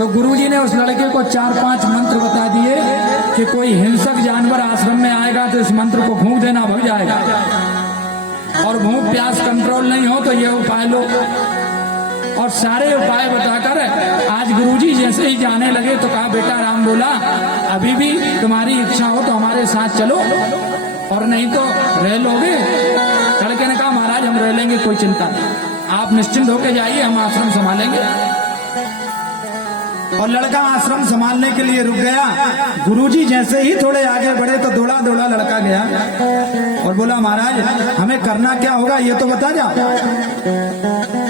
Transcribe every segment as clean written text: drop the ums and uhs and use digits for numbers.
तो गुरुजी ने उस लड़के को 4-5 मंत्र बता दिए कि कोई हिंसक जानवर आश्रम में आएगा तो इस मंत्र को फूंक देना, भग जाएगा। और भूख प्यास कंट्रोल नहीं हो तो ये उपाय लो। और सारे उपाय बताकर आज गुरुजी जैसे ही जाने लगे तो कहा, बेटा राम बोला, अभी भी तुम्हारी इच्छा हो तो हमारे साथ चलो और नहीं तो रह लोगे। लड़के ने कहा, महाराज हम रह लेंगे, कोई चिंता नहीं, आप निश्चिंत होकर जाइए, हम आश्रम संभालेंगे। और लड़का आश्रम संभालने के लिए रुक गया। गुरुजी जैसे ही थोड़े आगे बढ़े तो दौड़ा दौड़ा लड़का गया और बोला, महाराज हमें करना क्या होगा ये तो बता जा।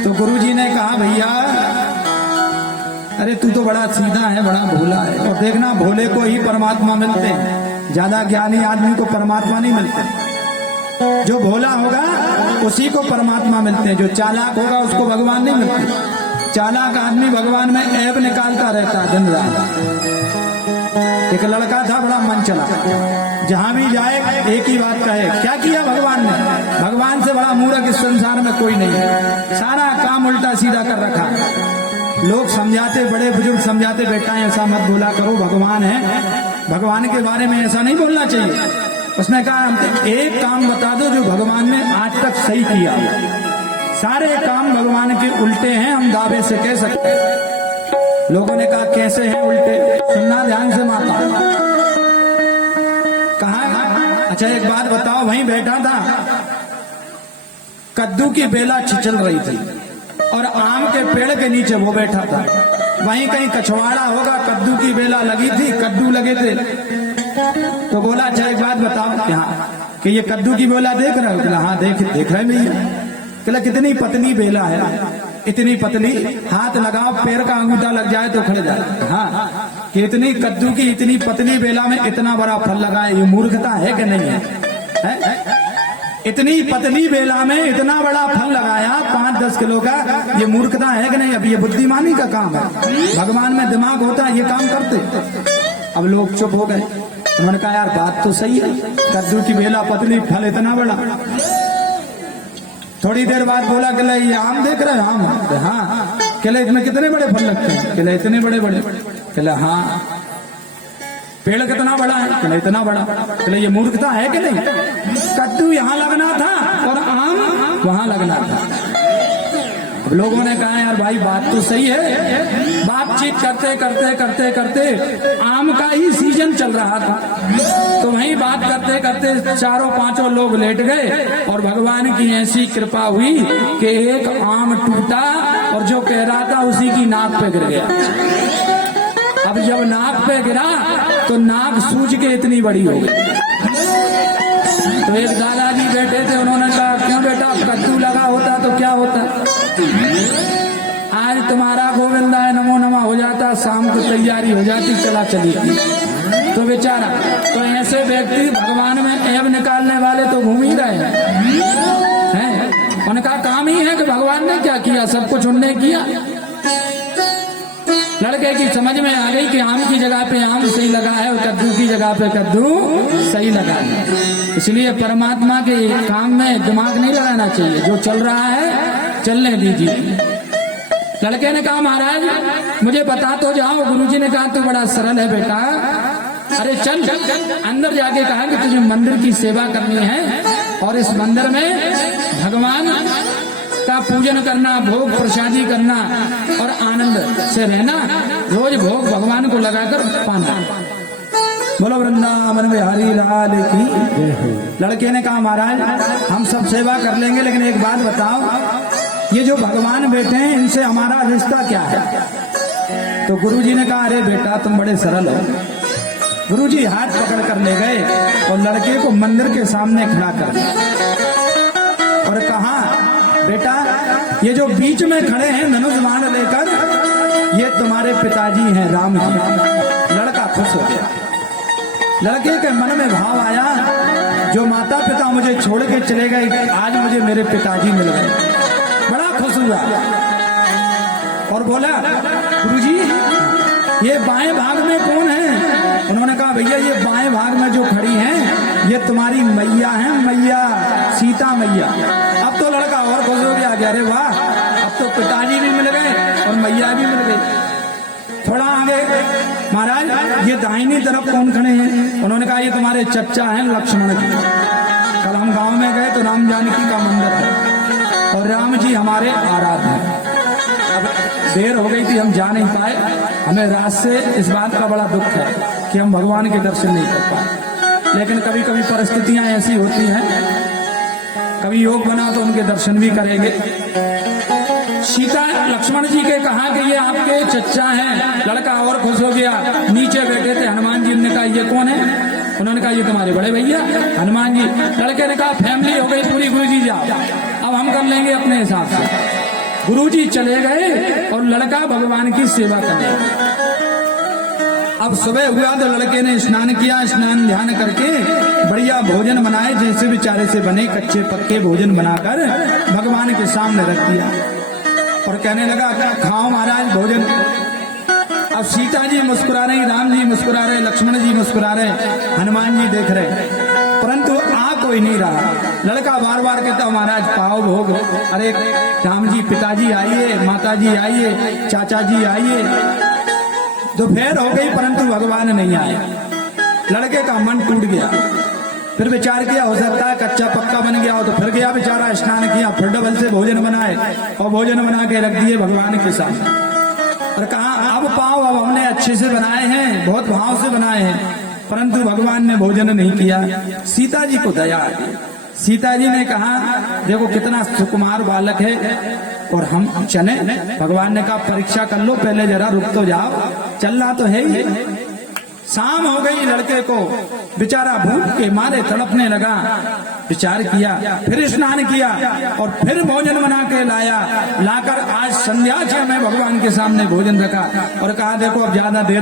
तो गुरुजी ने कहा, भैया अरे तू तो बड़ा सीधा है, बड़ा भोला है, और देखना भोले को ही परमात्मा मिलते हैं, ज्यादा ज्ञानी आदमी को परमात्मा नहीं मिलते। जो भोला होगा उसी को परमात्मा मिलते हैं, जो चालाक होगा उसको भगवान नहीं मिलते। चालाक आदमी भगवान में ऐब निकालता रहता है दिन रात। एक लड़का था बड़ा मन चला, जहां भी जाए एक ही बात कहे, क्या किया भगवान ने? भगवान से बड़ा मूर्ख इस संसार में कोई नहीं है, सारा काम उल्टा सीधा कर रखा। लोग समझाते, बड़े बुजुर्ग समझाते, बेटा ऐसा मत बोला करो, भगवान है, भगवान के बारे में ऐसा नहीं बोलना चाहिए। उसने कहा, एक काम बता दो जो भगवान ने आज तक सही किया। सारे काम भगवान के उल्टे हैं, हम दावे से कह सकते हैं। लोगों ने कहा, कैसे हैं उल्टे? सुनना ध्यान से माता। कहा, अच्छा एक बात बताओ, वहीं बैठा था, कद्दू की बेला छिचल रही थी और आम के पेड़ के नीचे वो बैठा था। वहीं कहीं कछवाड़ा होगा, कद्दू की बेला लगी थी, कद्दू लगे थे। तो बोला, अच्छा एक बात बताओ, कि ये कद्दू की बेला देख रहे हो? हाँ देख रहे भैया। कहला, कितनी पतली बेला है, इतनी पतली, हाथ लगाओ पैर का अंगूठा लग जाए तो खड़े जाए। हाँ, कि इतनी कद्दू की इतनी पतली बेला में इतना बड़ा फल लगा है, ये मूर्खता है कि नहीं है? इतनी पतली बेला में इतना बड़ा फल लगाया 5-10 किलो का, ये मूर्खता है कि नहीं? अब ये बुद्धिमानी का काम है, भगवान में दिमाग होता है, ये काम करते। अब लोग चुप हो गए। उन्होंने कहा, यार बात तो सही है, कद्दू की बेला पतली, फल इतना बड़ा। थोड़ी देर बाद बोला, कहला ये आम देख रहे हो? आम? हाँ। कहला, इसमें कितने बड़े फल लगते हैं? कहला, इतने बड़े बड़े। कहला, हाँ। पेड़ कितना बड़ा है? कहला, इतना बड़ा। कहला, ये मूर्खता है कि नहीं? कद्दू यहाँ लगना था और आम वहां लगना था। अब लोगों ने कहा, यार भाई बात तो सही है। बातचीत करते करते करते करते आम का ही सीजन चल रहा था, तो वहीं बात करते करते 4-5 लोग लेट गए और भगवान की ऐसी कृपा हुई कि एक आम टूटा और जो कह रहा था उसी की नाक पे गिर गया। अब जब नाक पे गिरा तो नाक सूज के इतनी बड़ी हो गई। तो एक दादाजी बैठे थे, उन्होंने कहा, क्यों बेटा, कद्दू लगा होता तो क्या होता? आज तुम्हारा गोविंदाय नमो नमः हो जाता, शाम को तैयारी हो जाती, चला चली। तो बेचारा, तो ऐसे व्यक्ति भगवान में ऐब निकालने वाले तो घूम ही रहे हैं। उनका काम ही है कि भगवान ने क्या किया, सब कुछ उनने किया। लड़के की समझ में आ गई कि आम की जगह पे आम सही लगा है और कद्दू की जगह पे कद्दू सही लगा है। इसलिए परमात्मा के काम में दिमाग नहीं लगाना चाहिए, जो चल रहा है चलने दीजिए। लड़के ने कहा, महाराज मुझे बता तो जाओ। गुरुजी ने कहा, तो बड़ा सरल है बेटा, अरे चल अंदर जाके कहा कि तुझे मंदिर की सेवा करनी है और इस मंदिर में भगवान का पूजन करना, भोग प्रसादी करना और आनंद से रहना, रोज भोग भगवान को लगाकर पाना। बोलो वृंदावन बिहारी लाल की। लड़के ने कहा, महाराज हम सब सेवा कर लेंगे, लेकिन एक बात बताओ, ये जो भगवान बैठे हैं इनसे हमारा रिश्ता क्या है? तो गुरुजी ने कहा, अरे बेटा तुम बड़े सरल हो। गुरुजी हाथ पकड़ कर ले गए और लड़के को मंदिर के सामने खड़ा कर दिया और कहा, बेटा ये जो बीच में खड़े हैं धनुष बाण लेकर, ये तुम्हारे पिताजी हैं राम जी। लड़का खुश हो गया। लड़के के मन में भाव आया, जो माता पिता मुझे छोड़ के चले गए, आज मुझे मेरे पिताजी मिल गए। बड़ा खुश हुआ और बोला, गुरुजी ये बाएं भाग में कौन है? उन्होंने कहा, भैया ये बाएं भाग में जो खड़ी हैं ये तुम्हारी मैया हैं, मैया सीता मैया। अब तो लड़का और खुश हो गया, अरे वाह, अब तो पिताजी भी मिल गए और मैया भी मिल गई। थोड़ा आगे, महाराज ये दाहिनी तरफ कौन खड़े हैं? उन्होंने कहा ये तुम्हारे चच्चा हैं लक्ष्मण जी। कल हम गांव में गए तो राम जानकी का मंदिर है और राम जी हमारे आराध्य हैं। अब देर हो गई थी, हम जा नहीं पाए। हमें रात से इस बात का बड़ा दुख है कि हम भगवान के दर्शन नहीं कर पाए, लेकिन कभी कभी परिस्थितियां ऐसी होती हैं, कभी योग बना तो उनके दर्शन भी करेंगे। सीता लक्ष्मण जी के कहा कि ये आपके चच्चा हैं। लड़का और खुश हो गया। नीचे बैठे थे हनुमान जी ने कहा ये कौन है? उन्होंने कहा ये तुम्हारे बड़े भैया हनुमान जी। लड़के ने कहा फैमिली हो गई पूरी, गुरुजी जाओ, अब हम कर लेंगे अपने हिसाब से। गुरुजी चले गए और लड़का भगवान की सेवा करने। अब सुबह हुआ तो लड़के ने स्नान किया, स्नान ध्यान करके बढ़िया भोजन बनाए, जैसे बेचारे से बने कच्चे पक्के भोजन बनाकर भगवान के सामने रख दिया और कहने लगा खाओ महाराज भोजन। अब सीता जी मुस्कुरा रही, राम जी मुस्कुरा रहे, लक्ष्मण जी मुस्कुरा रहे, हनुमान जी देख रहे, परंतु आ कोई नहीं रहा। लड़का बार बार कहता महाराज पाओ भोग। अरे राम जी पिताजी आइए, माता जी आइए, चाचा जी आइए। दोपहर हो गई परंतु भगवान नहीं आए। लड़के का मन टूट गया। फिर विचार किया हो सकता है कच्चा पक्का बन गया हो, तो फिर गया बेचारा, स्नान किया, फिर डबल से भोजन बनाए और भोजन बना के रख दिए भगवान के सामने और कहा अब पाओ, अब हमने अच्छे से बनाए हैं, बहुत भाव से बनाए हैं, परंतु भगवान ने भोजन नहीं किया। सीता जी को दया आ गई। सीता जी ने कहा देखो कितना सुकुमार बालक है और हम चले। भगवान ने कहा परीक्षा कर लो, पहले जरा रुक तो जाओ, चलना तो है ही। शाम हो गई, लड़के को बेचारा भूख के मारे तड़पने लगा। विचार किया, फिर स्नान किया और फिर भोजन बना के लाया। लाकर आज संध्या के मैं भगवान के सामने भोजन रखा और कहा देखो अब ज्यादा देर